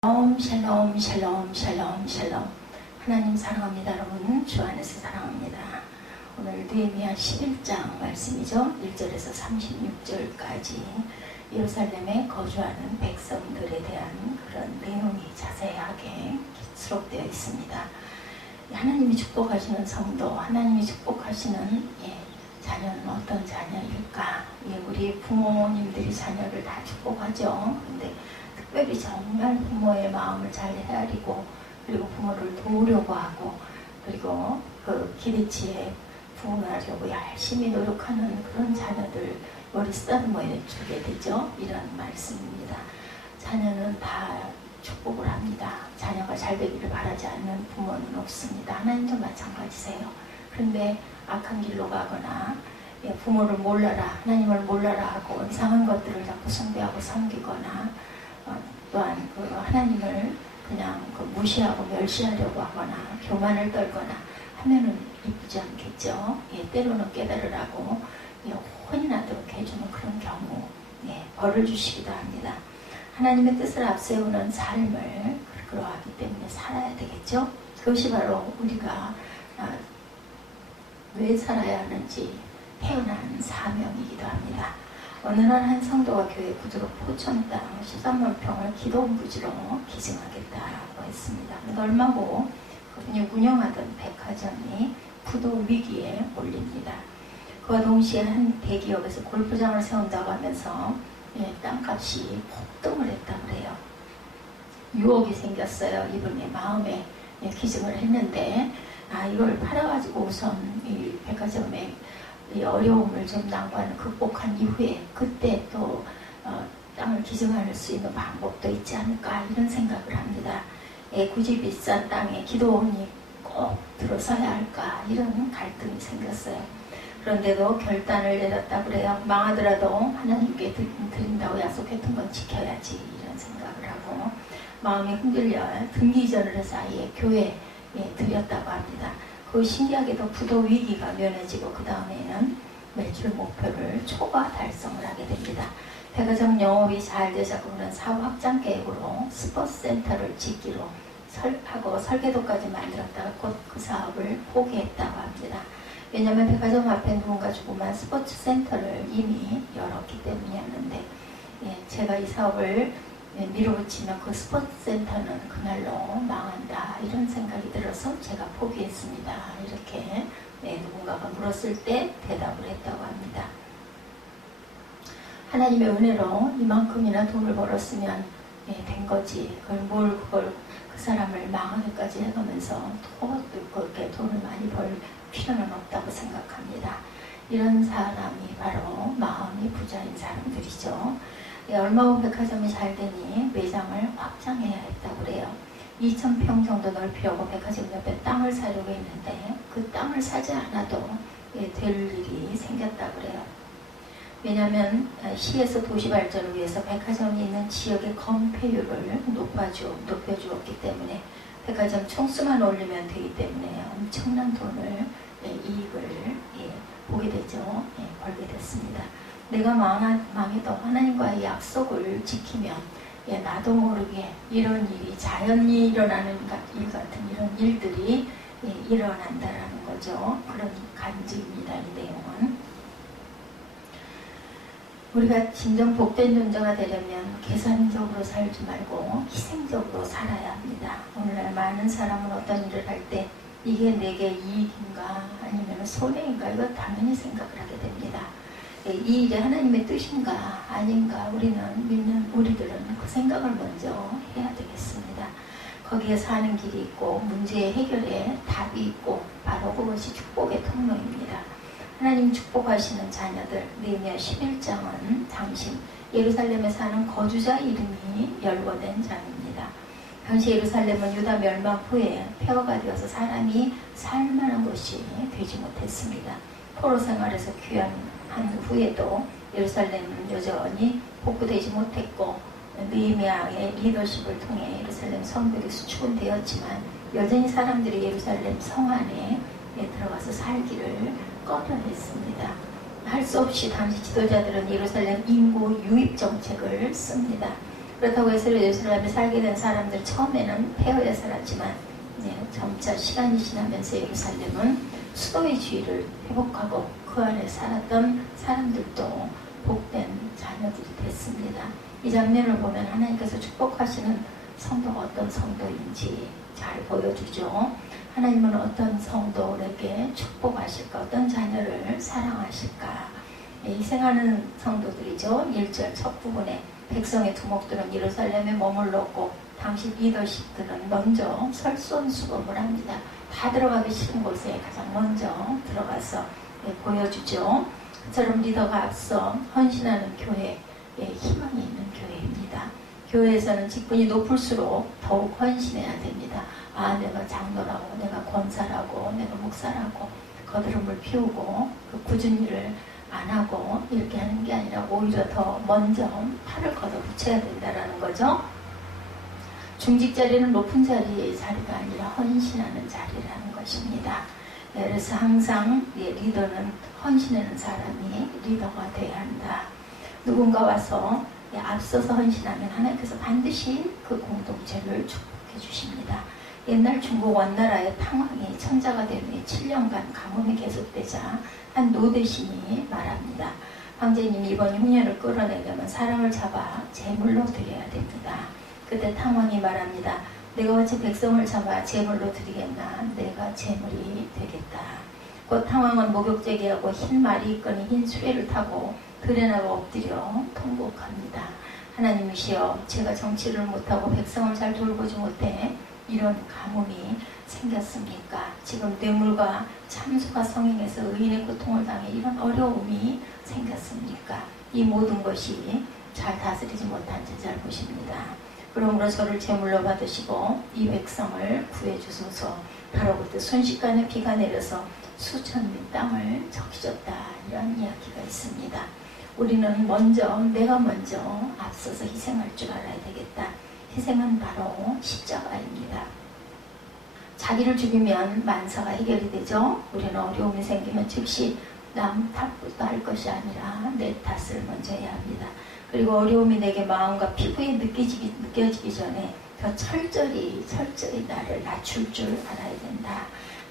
샬롬 샬롬 샬롬 샬롬. 하나님 사랑합니다. 여러분 주 안에서 사랑합니다. 오늘 느헤미야 11장 말씀이죠. 1절에서 36절까지 예루살렘에 거주하는 백성들에 대한 그런 내용이 자세하게 기록되어 있습니다. 하나님이 축복하시는 성도, 하나님이 축복하시는 자녀는 어떤 자녀일까? 우리 부모님들이 자녀를 다 축복하죠. 근데 특별히 정말 부모의 마음을 잘 헤아리고 그리고 부모를 도우려고 하고 그리고 그 기대치에 부응하려고 열심히 노력하는 그런 자녀들 머리 쓰다듬어에 주게 되죠. 이런 말씀입니다. 자녀는 다 축복을 합니다. 자녀가 잘 되기를 바라지 않는 부모는 없습니다. 하나님도 마찬가지세요. 그런데 악한 길로 가거나 부모를 몰라라, 하나님을 몰라라 하고 이상한 것들을 자꾸 숭배하고 섬기거나 또한 그 하나님을 그냥 무시하고 멸시하려고 하거나 교만을 떨거나 하면은 이쁘지 않겠죠. 때로는 깨달으라고 혼이 나도록 해주는 그런 경우 벌을 주시기도 합니다. 하나님의 뜻을 앞세우는 삶을 그러하기 때문에 살아야 되겠죠. 그것이 바로 우리가 왜 살아야 하는지 태어난 사명이기도 합니다. 어느 날 한 성도가 교회 구두로 포천 땅 13만 평을 기도부지로 기증하겠다고 했습니다. 넓고 그분이 운영하던 백화점이 부도 위기에 몰립니다. 그와 동시에 한 대기업에서 골프장을 세운다고 하면서 땅값이 폭등을 했다고 해요. 유혹이 생겼어요. 이분의 마음에 기증을 했는데 이걸 팔아가지고 우선 이 백화점에 이 어려움을 좀 난관을 극복한 이후에 그때 또 땅을 기증할 수 있는 방법도 있지 않을까 이런 생각을 합니다. 굳이 비싼 땅에 기도원이 꼭 들어서야 할까 이런 갈등이 생겼어요. 그런데도 결단을 내렸다고 그래요. 망하더라도 하나님께 드린다고 약속했던 건 지켜야지 이런 생각을 하고 마음이 흔들려 등기이전을 해서 아예 교회에 드렸다고 합니다. 그 신기하게도 부도 위기가 면해지고 그 다음에는 매출 목표를 초과 달성을 하게 됩니다. 백화점 영업이 잘 되자고는 사업 확장 계획으로 스포츠 센터를 짓기로 하고 설계도까지 만들었다가 곧 그 사업을 포기했다고 합니다. 왜냐하면 백화점 앞에 누군가 조그만 스포츠 센터를 이미 열었기 때문이었는데 제가 이 사업을 밀어붙이면 그 스포츠 센터는 그날로 망한다 이런 생각이 들어서 제가 포기했습니다. 이렇게 누군가가 물었을 때 대답을 했다고 합니다. 하나님의 은혜로 이만큼이나 돈을 벌었으면 된 거지 그걸 그 사람을 망하게까지 해가면서 또 그렇게 돈을 많이 벌 필요는 없다고 생각합니다. 이런 사람이 바로 마음이 부자인 사람들이죠. 얼마 후 백화점이 잘 되니 매장을 확장해야 했다고 그래요. 2,000평 정도 넓히려고 백화점 옆에 땅을 사려고 했는데 그 땅을 사지 않아도 될 일이 생겼다고 그래요. 왜냐하면 시에서 도시 발전을 위해서 백화점이 있는 지역의 건폐율을 높여주었기 때문에 백화점 총수만 올리면 되기 때문에 엄청난 돈을 이익을 보게 되죠. 벌게 됐습니다. 내가 망해도 하나님과의 약속을 지키면 나도 모르게 이런 일이 자연히 일어나는 일 같은 이런 일들이 일어난다라는 거죠. 그런 간증입니다. 이 내용은. 우리가 진정 복된 존재가 되려면 계산적으로 살지 말고 희생적으로 살아야 합니다. 오늘날 많은 사람은 어떤 일을 할 때 이게 내게 이익인가 아니면 손해인가 이거 당연히 생각을 하게 됩니다. 이 일이 하나님의 뜻인가 아닌가 믿는 우리들은 그 생각을 먼저 해야 되겠습니다. 거기에 사는 길이 있고 문제의 해결에 답이 있고 바로 그것이 축복의 통로입니다. 하나님 축복하시는 자녀들 느헤미야 11장은 당신 예루살렘에 사는 거주자 이름이 열거된 장입니다. 당시 예루살렘은 유다 멸망 후에 폐허가 되어서 사람이 살만한 곳이 되지 못했습니다. 포로 생활에서 귀환한 후에도 예루살렘은 여전히 복구되지 못했고 느헤미야의 리더십을 통해 예루살렘 성벽이 수축은 되었지만 여전히 사람들이 예루살렘 성 안에 들어가서 살기를 꺼려했습니다. 할 수 없이 당시 지도자들은 예루살렘 인구 유입 정책을 씁니다. 그렇다고 해서 예루살렘에 살게 된 사람들 처음에는 폐허에 살았지만 점차 시간이 지나면서 예루살렘은 수도의 지위를 회복하고 그 안에 살았던 사람들도 복된 자녀들이 됐습니다. 이 장면을 보면 하나님께서 축복하시는 성도가 어떤 성도인지 잘 보여주죠. 하나님은 어떤 성도에게 축복하실까, 어떤 자녀를 사랑하실까. 희생하는 성도들이죠. 1절 첫 부분에 백성의 두목들은 예루살렘에 머물렀고 당시 리더십들은 먼저 설손수범을 합니다. 다 들어가기 싫은 곳에 가장 먼저 들어가서 보여주죠. 그처럼 리더가 앞서 헌신하는 교회, 희망이 있는 교회입니다. 교회에서는 직분이 높을수록 더욱 헌신해야 됩니다. 내가 장로라고, 내가 권사라고, 내가 목사라고 거드름을 피우고 그 굳은 일을 안 하고 이렇게 하는 게 아니라 오히려 더 먼저 팔을 걷어붙여야 된다는 거죠. 중직 자리는 높은 자리의 자리가 아니라 헌신하는 자리라는 것입니다. 그래서 항상 리더는 헌신하는 사람이 리더가 돼야 한다. 누군가 와서 앞서서 헌신하면 하나님께서 반드시 그 공동체를 축복해 주십니다. 옛날 중국 원나라의 탕왕이 천자가 된 후에 7년간 가뭄이 계속되자 한 노대신이 말합니다. 황제님이 이번 흉년을 끌어내려면 사람을 잡아 제물로 드려야 됩니다. 그때 탕왕이 말합니다. 내가 어찌 백성을 잡아 제물로 드리겠나. 내가 제물이 되겠다. 곧 탕왕은 목욕제기하고 흰 말이 이끄는 흰 수레를 타고 들에 나가 엎드려 통곡합니다. 하나님이시여, 제가 정치를 못하고 백성을 잘 돌보지 못해 이런 가뭄이 생겼습니까? 지금 뇌물과 참수가 성행해서 의인의 고통을 당해 이런 어려움이 생겼습니까? 이 모든 것이 잘 다스리지 못한 제 잘못입니다. 그러므로 저를 제물로 받으시고 이 백성을 구해주소서. 바로 그때 순식간에 비가 내려서 수천 민 땅을 적시졌다. 이런 이야기가 있습니다. 우리는 내가 먼저 앞서서 희생할 줄 알아야 되겠다. 희생은 바로 십자가입니다. 자기를 죽이면 만사가 해결이 되죠. 우리는 어려움이 생기면 즉시 남 탓부터 할 것이 아니라 내 탓을 먼저 해야 합니다. 그리고 어려움이 내게 마음과 피부에 느껴지기 전에 더 철저히 나를 낮출 줄 알아야 된다.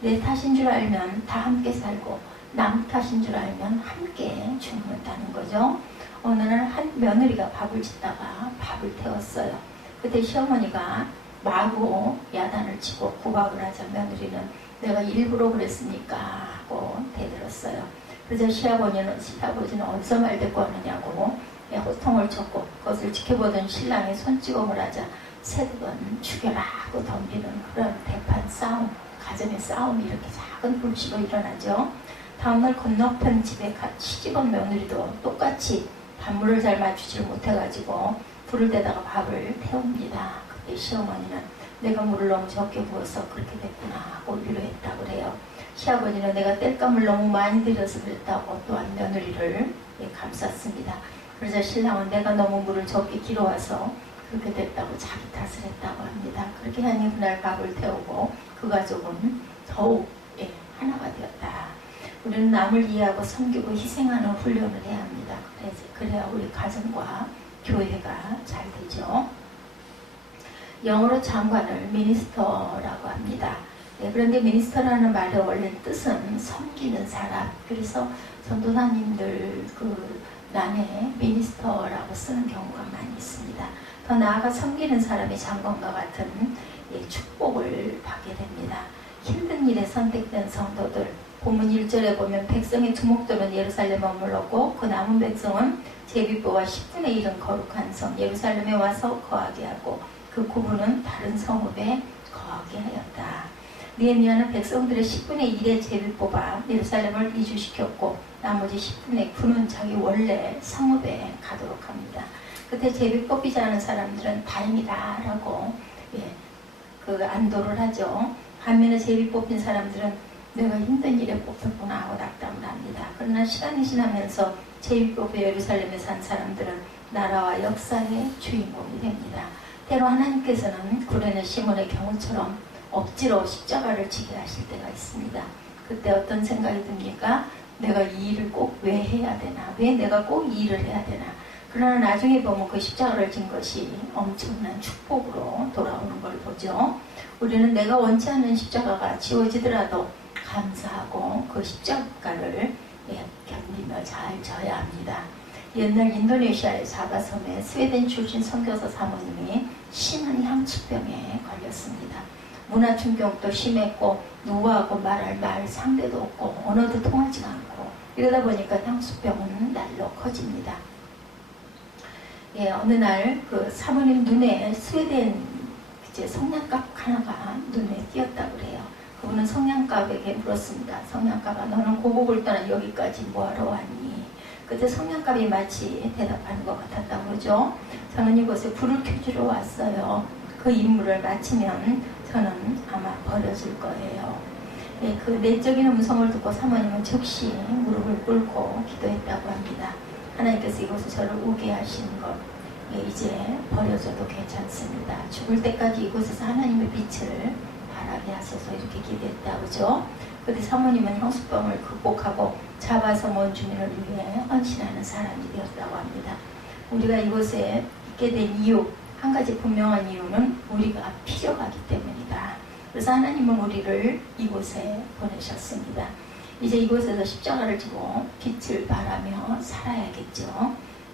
내 탓인 줄 알면 다 함께 살고 남 탓인 줄 알면 함께 죽는다는 거죠. 어느 날 한 며느리가 밥을 짓다가 밥을 태웠어요. 그때 시어머니가 마구 야단을 치고 구박을 하자 며느리는 내가 일부러 그랬으니까 하고 대들었어요. 그래서 시아버지는 어디서 말대꾸 하느냐고 호통을 쳤고 그것을 지켜보던 신랑이 손찌검을 하자 새벽은 죽여라 하고 덤비는 그런 대판 싸움, 가정의 싸움이 이렇게 작은 불씨로 일어나죠. 다음날 건너편 집에 시집온 며느리도 똑같이 밥물을 잘 맞추질 못해가지고 불을 대다가 밥을 태웁니다. 그때 시어머니는 내가 물을 너무 적게 부어서 그렇게 됐구나 하고 위로했다고 그래요. 시아버지는 내가 땔감을 너무 많이 들여서 그랬다고 또한 며느리를 감쌌습니다. 그러자 신랑은 내가 너무 물을 적게 길어와서 그렇게 됐다고 자기 탓을 했다고 합니다. 그렇게 하니 그날 밥을 태우고 그 가족은 더욱 하나가 되었다. 우리는 남을 이해하고 섬기고 희생하는 훈련을 해야 합니다. 그래야 우리 가정과 교회가 잘 되죠. 영어로 장관을 미니스터라고 합니다. 그런데 미니스터라는 말의 원래 뜻은 섬기는 사람. 그래서 전도사님들 난에 미니스터라고 쓰는 경우가 많이 있습니다. 더 나아가 섬기는 사람이 장관과 같은 축복을 받게 됩니다. 힘든 일에 선택된 성도들, 본문 1절에 보면 백성의 두목들은 예루살렘에 머물렀고 그 남은 백성은 제비보와 10분의 1은 거룩한 성 예루살렘에 와서 거하게 하고 그 9분은 다른 성읍에 거하게 하였다. 느헤미야는 백성들의 10분의 1의 제비뽑아 예루살렘을 이주시켰고 나머지 10분의 9는 자기 원래 성읍에 가도록 합니다. 그때 제비 뽑히지 않은 사람들은 다행이다 라고 안도를 하죠. 반면에 제비 뽑힌 사람들은 내가 힘든 일에 뽑혔구나 하고 낙담을 합니다. 그러나 시간이 지나면서 제비 뽑혀 예루살렘에 산 사람들은 나라와 역사의 주인공이 됩니다. 때로 하나님께서는 구레네 시몬의 경우처럼 억지로 십자가를 지게 하실 때가 있습니다. 그때 어떤 생각이 듭니까? 내가 이 일을 꼭 왜 해야 되나? 왜 내가 꼭 이 일을 해야 되나? 그러나 나중에 보면 그 십자가를 진 것이 엄청난 축복으로 돌아오는 걸 보죠. 우리는 내가 원치 않는 십자가가 지워지더라도 감사하고 그 십자가를 견디며 잘 져야 합니다. 옛날 인도네시아의 자바섬에 스웨덴 출신 선교사 사모님이 심한 향수병에 걸렸습니다. 문화 충격도 심했고 누구하고 말할 말 상대도 없고 언어도 통하지 않고 이러다 보니까 향수병은 날로 커집니다. 어느 날 그 사모님 눈에 스웨덴 성냥갑 하나가 눈에 띄었다고 그래요. 그분은 성냥갑에게 물었습니다. 성냥갑아, 너는 고국을 떠나 여기까지 뭐하러 왔니? 그때 성냥갑이 마치 대답하는 것 같았다고 그러죠. 저는 이곳에 불을 켜주러 왔어요. 그 임무를 마치면 저는 아마 버려질 거예요. 그 내적인 음성을 듣고 사모님은 즉시 무릎을 꿇고 기도했다고 합니다. 하나님께서 이곳에 저를 오게 하시는 것, 이제 버려져도 괜찮습니다. 죽을 때까지 이곳에서 하나님의 빛을 바라게 하소서 이렇게 기도했다고 그죠. 그때 사모님은 향수병을 극복하고 자바섬 원주민을 위해 헌신하는 사람이 되었다고 합니다. 우리가 이곳에 있게 된 이유, 한 가지 분명한 이유는 우리가 필요하기 때문이다. 그래서 하나님은 우리를 이곳에 보내셨습니다. 이제 이곳에서 십자가를 지고 빛을 발하며 살아야겠죠.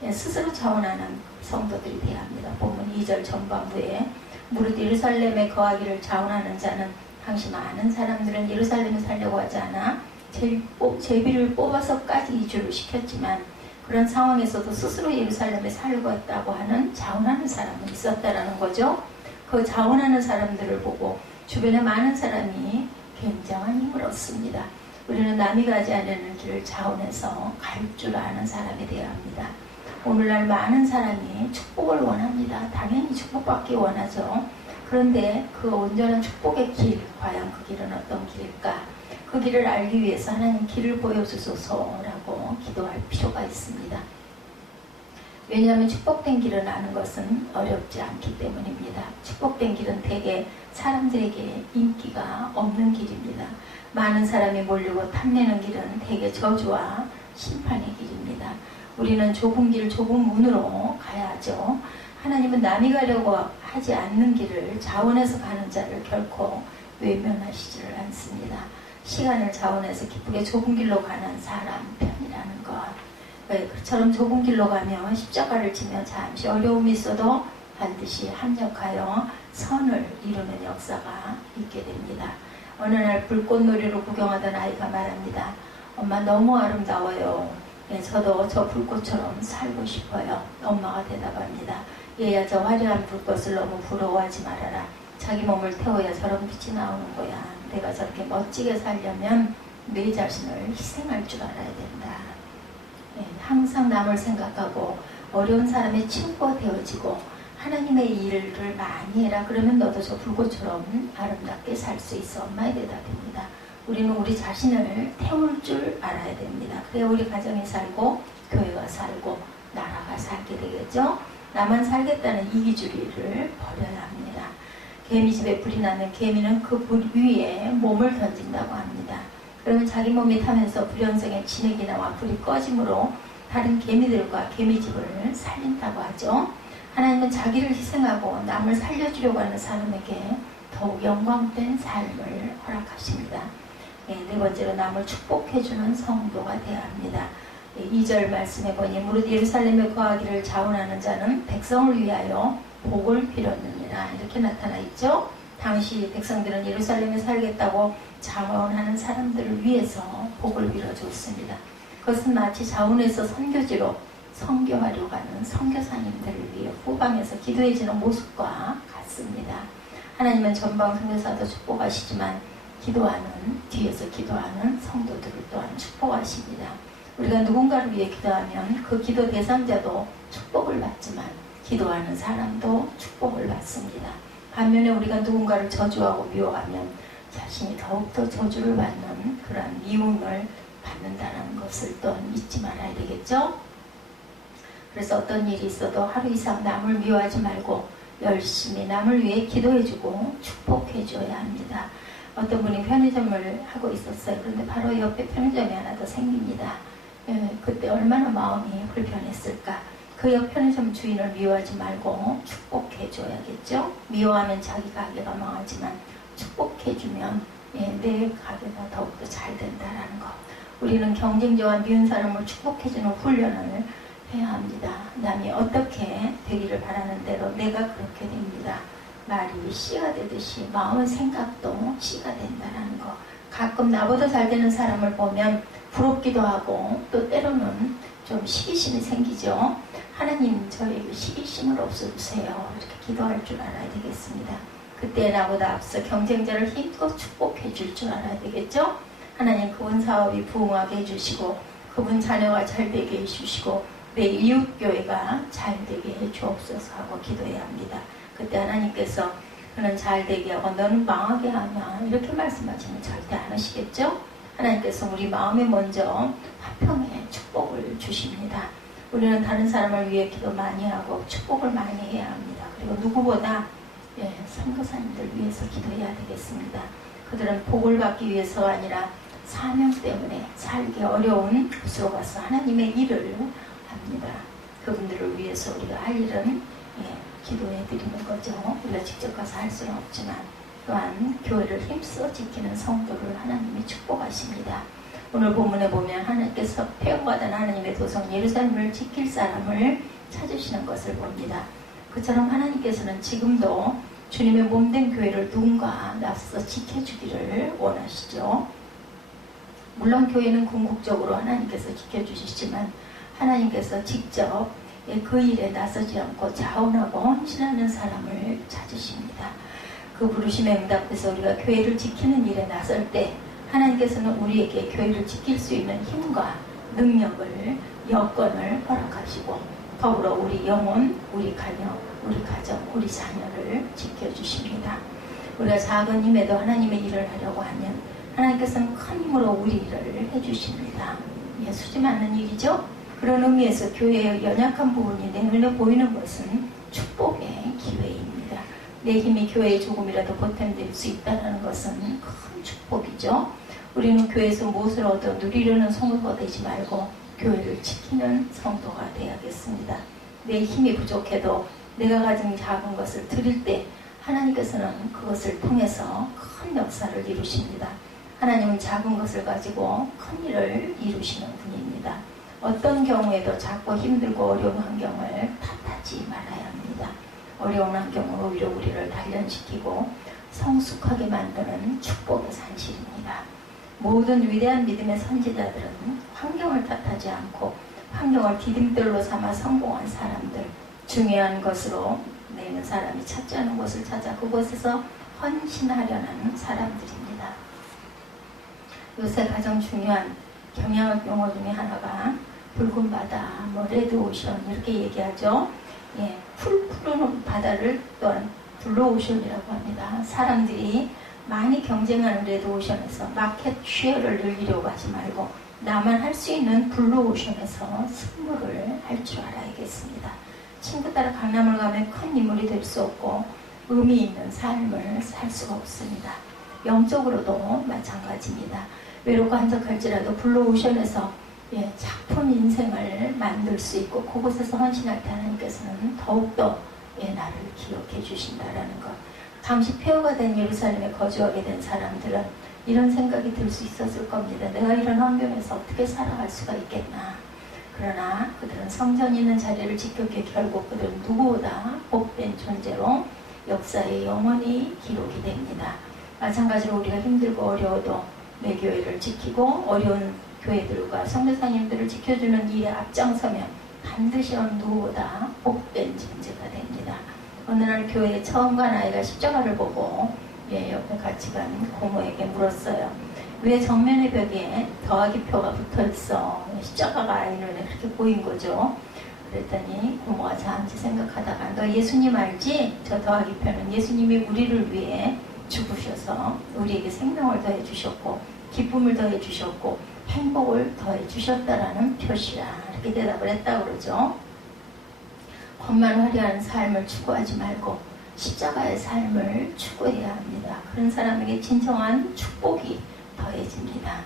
스스로 자원하는 성도들이 되어야 합니다. 본문 2절 전반부에 무릇 예루살렘에 거하기를 자원하는 자는 당시 많은 사람들은 예루살렘에 살려고 하지 않아 제비를 뽑아서까지 이주를 시켰지만 그런 상황에서도 스스로 예루살렘에 살려고 하는 자원하는 사람은 있었다라는 거죠. 그 자원하는 사람들을 보고 주변에 많은 사람이 굉장한 힘을 얻습니다. 우리는 남이 가지 않는 길을 자원해서 갈 줄 아는 사람이 되어야 합니다. 오늘날 많은 사람이 축복을 원합니다. 당연히 축복받기 원하죠. 그런데 그 온전한 축복의 길, 과연 그 길은 어떤 길일까? 그 길을 알기 위해서 하나님 길을 보여주소서라고 기도할 필요가 있습니다. 왜냐하면 축복된 길을 아는 것은 어렵지 않기 때문입니다. 축복된 길은 대개 사람들에게 인기가 없는 길입니다. 많은 사람이 몰리고 탐내는 길은 대개 저주와 심판의 길입니다. 우리는 좁은 길, 좁은 문으로 가야 하죠. 하나님은 남이 가려고 하지 않는 길을 자원해서 가는 자를 결코 외면하시지를 않습니다. 시간을 자원해서 기쁘게 좁은 길로 가는 사람 편이라는 것. 그처럼 좁은 길로 가면 십자가를 지며 잠시 어려움이 있어도 반드시 합력하여 선을 이루는 역사가 있게 됩니다. 어느 날 불꽃놀이를 구경하던 아이가 말합니다. 엄마 너무 아름다워요. 저도 저 불꽃처럼 살고 싶어요. 엄마가 대답합니다. 얘야 저 화려한 불꽃을 너무 부러워하지 말아라. 자기 몸을 태워야 저런 빛이 나오는 거야. 내가 저렇게 멋지게 살려면 내 자신을 희생할 줄 알아야 된다. 항상 남을 생각하고 어려운 사람의 친구가 되어지고 하나님의 일을 많이 해라. 그러면 너도 저 불꽃처럼 아름답게 살 수 있어. 엄마의 대답입니다. 우리는 우리 자신을 태울 줄 알아야 됩니다. 그래야 우리 가정이 살고 교회가 살고 나라가 살게 되겠죠. 나만 살겠다는 이기주의를 버려야 합니다. 개미집에 불이 나면 개미는 그 불 위에 몸을 던진다고 합니다. 그러면 자기 몸이 타면서 불연성의 진액이 나와 불이 꺼짐으로 다른 개미들과 개미집을 살린다고 하죠. 하나님은 자기를 희생하고 남을 살려주려고 하는 사람에게 더욱 영광된 삶을 허락하십니다. 네 번째로 남을 축복해주는 성도가 되어야 합니다. 2절 말씀해 보니 무릇 예루살렘에 거하기를 자원하는 자는 백성을 위하여 복을 빌었느니라 이렇게 나타나 있죠. 당시 백성들은 예루살렘에 살겠다고 자원하는 사람들을 위해서 복을 빌어줬습니다. 그것은 마치 자원해서 선교지로 선교하려 가는 선교사님들을 위해 후방에서 기도해주는 모습과 같습니다. 하나님은 전방 선교사도 축복하시지만 뒤에서 기도하는 성도들을 또한 축복하십니다. 우리가 누군가를 위해 기도하면 그 기도 대상자도 축복을 받지만 기도하는 사람도 축복을 받습니다. 반면에 우리가 누군가를 저주하고 미워하면 자신이 더욱더 저주를 받는 그런 미움을 받는다는 것을 또 잊지 말아야 되겠죠? 그래서 어떤 일이 있어도 하루 이상 남을 미워하지 말고 열심히 남을 위해 기도해주고 축복해줘야 합니다. 어떤 분이 편의점을 하고 있었어요. 그런데 바로 옆에 편의점이 하나 더 생깁니다. 그때 얼마나 마음이 불편했을까. 그 옆 편의점 주인을 미워하지 말고 축복해줘야겠죠. 미워하면 자기 가게가 망하지만 축복해주면 내 가게가 더욱더 잘 된다라는 거. 우리는 경쟁자와 미운 사람을 축복해주는 훈련을 해야 합니다. 남이 어떻게 되기를 바라는 대로 내가 그렇게 됩니다. 말이 씨가 되듯이 마음의 생각도 씨가 된다는 거. 가끔 나보다 잘 되는 사람을 보면 부럽기도 하고 또 때로는 좀 시기심이 생기죠. 하나님 저에게 시기심을 없애주세요. 이렇게 기도할 줄 알아야 되겠습니다. 그때 나보다 앞서 경쟁자를 힘껏 축복해 줄 줄 알아야 되겠죠. 하나님 그분 사업이 부흥하게 해주시고 그분 자녀가 잘 되게 해주시고 내 이웃교회가 잘 되게 해주옵소서 하고 기도해야 합니다. 그때 하나님께서 그는 잘 되게 하고 너는 망하게 하냐 이렇게 말씀하시면 절대 안 하시겠죠. 하나님께서 우리 마음에 먼저 화평의 축복을 주십니다. 우리는 다른 사람을 위해 기도 많이 하고 축복을 많이 해야 합니다. 그리고 누구보다 선교사님들 위해서 기도해야 되겠습니다. 그들은 복을 받기 위해서가 아니라 사명 때문에 살기 어려운 곳으로 가서 하나님의 일을 합니다. 그분들을 위해서 우리가 할 일은 기도해 드리는 거죠. 우리가 직접 가서 할 수는 없지만 또한 교회를 힘써 지키는 성도를 하나님이 축복하십니다. 오늘 본문에 보면 하나님께서 폐허받은 하나님의 도성 예루살렘을 지킬 사람을 찾으시는 것을 봅니다. 그처럼 하나님께서는 지금도 주님의 몸된 교회를 누군가 나서 지켜주기를 원하시죠. 물론 교회는 궁극적으로 하나님께서 지켜주시지만 하나님께서 직접 그 일에 나서지 않고 자원하고 헌신하는 사람을 찾으십니다. 그 부르심에 응답해서 우리가 교회를 지키는 일에 나설 때 하나님께서는 우리에게 교회를 지킬 수 있는 힘과 능력을, 여건을 허락하시고 더불어 우리 영혼, 우리 가정, 우리 가정, 우리 자녀를 지켜주십니다. 우리가 작은 힘에도 하나님의 일을 하려고 하면 하나님께서는 큰 힘으로 우리 일을 해주십니다. 수지 않는 일이죠. 그런 의미에서 교회의 연약한 부분이 내 눈에 보이는 것은 축복의 기회입니다. 내 힘이 교회에 조금이라도 보탬될 수 있다는 것은 큰 축복이죠. 우리는 교회에서 무엇을 얻어 누리려는 성도가 되지 말고 교회를 지키는 성도가 되어야겠습니다. 내 힘이 부족해도 내가 가진 작은 것을 드릴 때 하나님께서는 그것을 통해서 큰 역사를 이루십니다. 하나님은 작은 것을 가지고 큰 일을 이루시는 분입니다. 어떤 경우에도 작고 힘들고 어려운 환경을 탓하지 말아야 합니다. 어려운 환경은 오히려 우리를 단련시키고 성숙하게 만드는 축복의 산실입니다. 모든 위대한 믿음의 선지자들은 환경을 탓하지 않고 환경을 디딤돌로 삼아 성공한 사람들, 중요한 것으로 내는 사람이 찾지 않은 곳을 찾아 그곳에서 헌신하려는 사람들입니다. 요새 가장 중요한 경영학 용어 중에 하나가 붉은 바다, 레드오션 이렇게 얘기하죠. 푸른 바다를 또한 블루오션이라고 합니다. 사람들이 많이 경쟁하는 레드오션에서 마켓 쉐어를 늘리려고 하지 말고 나만 할 수 있는 블루오션에서 승부를 할 줄 알아야겠습니다. 친구 따라 강남을 가면 큰 인물이 될 수 없고 의미 있는 삶을 살 수가 없습니다. 영적으로도 마찬가지입니다. 외롭고 한적할지라도 블루오션에서 작품 인생을 만들 수 있고 그곳에서 헌신할 때 하나님께서는 더욱더 나를 기억해 주신다라는 것. 당시 폐허가 된 예루살렘에 거주하게 된 사람들은 이런 생각이 들 수 있었을 겁니다. 내가 이런 환경에서 어떻게 살아갈 수가 있겠나. 그러나 그들은 성전이 있는 자리를 지켰기에 결국 그들은 누구보다 복된 존재로 역사에 영원히 기록이 됩니다. 마찬가지로 우리가 힘들고 어려워도 내 교회를 지키고 어려운 교회들과 선교사님들을 지켜주는 일에 앞장서면 반드시 어느 누구보다 복된 존재가 됩니다. 어느 날 교회에 처음 간 아이가 십자가를 보고 옆에 같이 간 고모에게 물었어요. 왜 정면의 벽에 더하기표가 붙어있어? 십자가가 아이 눈에 그렇게 보인 거죠. 그랬더니 고모가 잠시 생각하다가 너 예수님 알지? 저 더하기표는 예수님이 우리를 위해 죽으셔서 우리에게 생명을 더해 주셨고 기쁨을 더해 주셨고 행복을 더해 주셨다라는 표시라 이렇게 대답을 했다고 그러죠. 겉만 화려한 삶을 추구하지 말고 십자가의 삶을 추구해야 합니다. 그런 사람에게 진정한 축복이 더해집니다.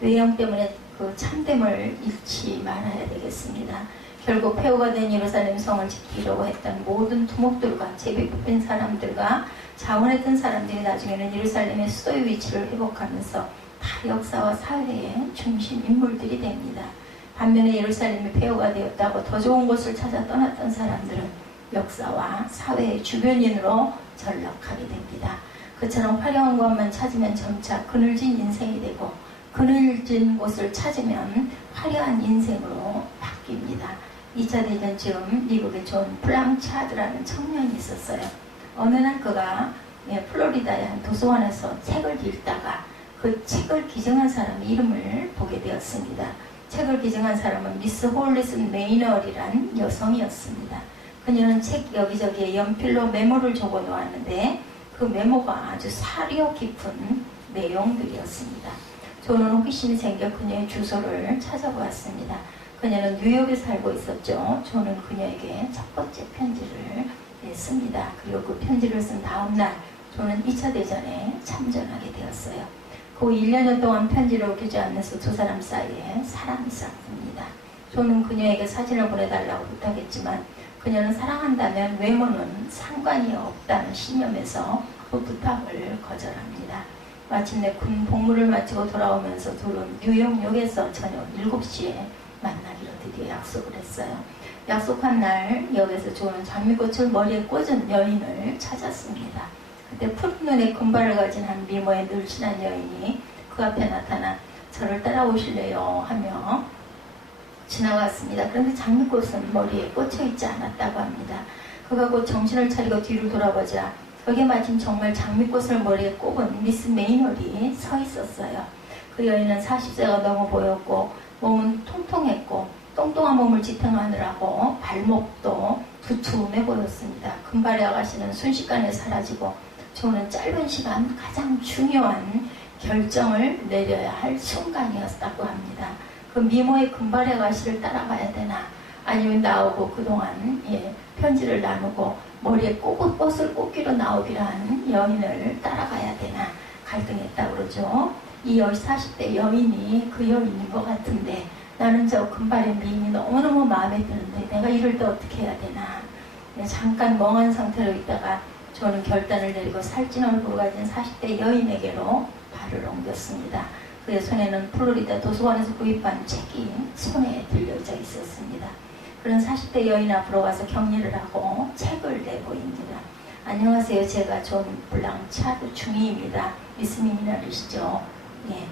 외형 때문에 그 참됨을 잃지 말아야 되겠습니다. 결국 폐허가 된 예루살렘 성을 지키려고 했던 모든 두목들과 제비 뽑힌 사람들과 자원했던 사람들이 나중에는 예루살렘의 수도의 위치를 회복하면서 다 역사와 사회의 중심 인물들이 됩니다. 반면에 예루살렘이 폐허가 되었다고 더 좋은 곳을 찾아 떠났던 사람들은 역사와 사회의 주변인으로 전락하게 됩니다. 그처럼 화려한 것만 찾으면 점차 그늘진 인생이 되고 그늘진 곳을 찾으면 화려한 인생으로 바뀝니다. 2차 대전 즈음 미국의 존 플랑차드라는 청년이 있었어요. 어느 날 그가 플로리다의 한 도서관에서 책을 읽다가 그 책을 기증한 사람의 이름을 보게 되었습니다. 책을 기증한 사람은 미스 홀리스 메이널이란 여성이었습니다. 그녀는 책 여기저기에 연필로 메모를 적어 놓았는데 그 메모가 아주 사려 깊은 내용들이었습니다. 저는 호기심이 생겨 그녀의 주소를 찾아보았습니다. 그녀는 뉴욕에 살고 있었죠. 저는 그녀에게 첫 번째 편지를 씁니다. 그리고 그 편지를 쓴 다음 날 저는 2차 대전에 참전하게 되었어요. 그 1년여 동안 편지를 교제하면서 두 사람 사이에 사랑이 싹듭니다. 저는 그녀에게 사진을 보내달라고 부탁했지만 그녀는 사랑한다면 외모는 상관이 없다는 신념에서 그 부탁을 거절합니다. 마침내 군 복무를 마치고 돌아오면서 둘은 뉴욕역에서 저녁 7시에 만나기로 드디어 약속을 했어요. 약속한 날 역에서 저는 장미꽃을 머리에 꽂은 여인을 찾았습니다. 그때 푸른 눈에 금발을 가진 한 미모의 늘씬한 여인이 그 앞에 나타나 저를 따라오실래요 하며 지나갔습니다. 그런데 장미꽃은 머리에 꽂혀있지 않았다고 합니다. 그가 곧 정신을 차리고 뒤를 돌아보자 거기에 마침 정말 장미꽃을 머리에 꼽은 미스 메이널이 서 있었어요. 그 여인은 40세가 넘어 보였고 몸은 통통했고 똥똥한 몸을 지탱하느라고 발목도 두툼해 보였습니다. 금발의 아가씨는 순식간에 사라지고 저는 짧은 시간 가장 중요한 결정을 내려야 할 순간이었다고 합니다. 그 미모의 금발의 아가씨를 따라가야 되나 아니면 나오고 그동안 편지를 나누고 머리에 꽃을 꽂기로 나오기로 한 여인을 따라가야 되나 갈등했다고 그러죠. 이 40대 여인이 그 여인인 것 같은데 나는 저 금발의 미인이 너무너무 마음에 드는데 내가 이럴 때 어떻게 해야 되나. 잠깐 멍한 상태로 있다가 저는 결단을 내리고 살찐 얼굴을 가진 40대 여인에게로 발을 옮겼습니다. 그의 손에는 플로리다 도서관에서 구입한 책이 손에 들려져 있었습니다. 그런 40대 여인 앞으로 가서 격리를 하고 책을 내보입니다. 안녕하세요. 제가 존 블랑차드 중위입니다. 미스 미미널이시죠? 예,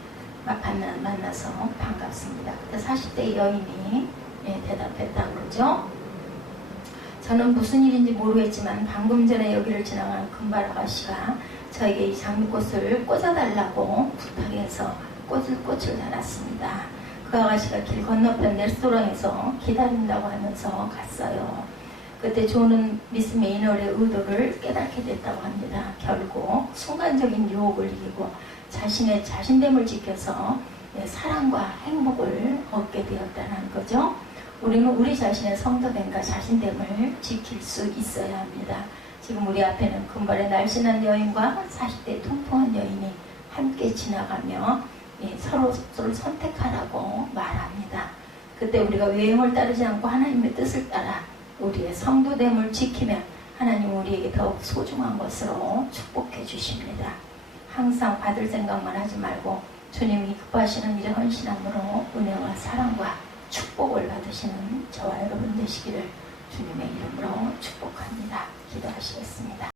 만나서 반갑습니다. 그때 40대 여인이 대답했다고 그러죠. 저는 무슨 일인지 모르겠지만 방금 전에 여기를 지나간 금발 아가씨가 저에게 이 장미꽃을 꽂아달라고 부탁해서 꽃을 달았습니다. 그 아가씨가 길 건너편 레스토랑에서 기다린다고 하면서 갔어요. 그때 존은 미스 메이널의 의도를 깨닫게 됐다고 합니다. 결국 순간적인 유혹을 이기고 자신의 자신됨을 지켜서 사랑과 행복을 얻게 되었다는 거죠. 우리는 우리 자신의 성도됨과 자신됨을 지킬 수 있어야 합니다. 지금 우리 앞에는 금발의 날씬한 여인과 40대 통통한 여인이 함께 지나가며 서로를 선택하라고 말합니다. 그때 우리가 외형을 따르지 않고 하나님의 뜻을 따라 우리의 성도됨을 지키면 하나님 우리에게 더욱 소중한 것으로 축복해 주십니다. 항상 받을 생각만 하지 말고 주님이 기뻐하시는 일에 헌신함으로 은혜와 사랑과 축복을 받으시는 저와 여러분 되시기를 주님의 이름으로 축복합니다. 기도하시겠습니다.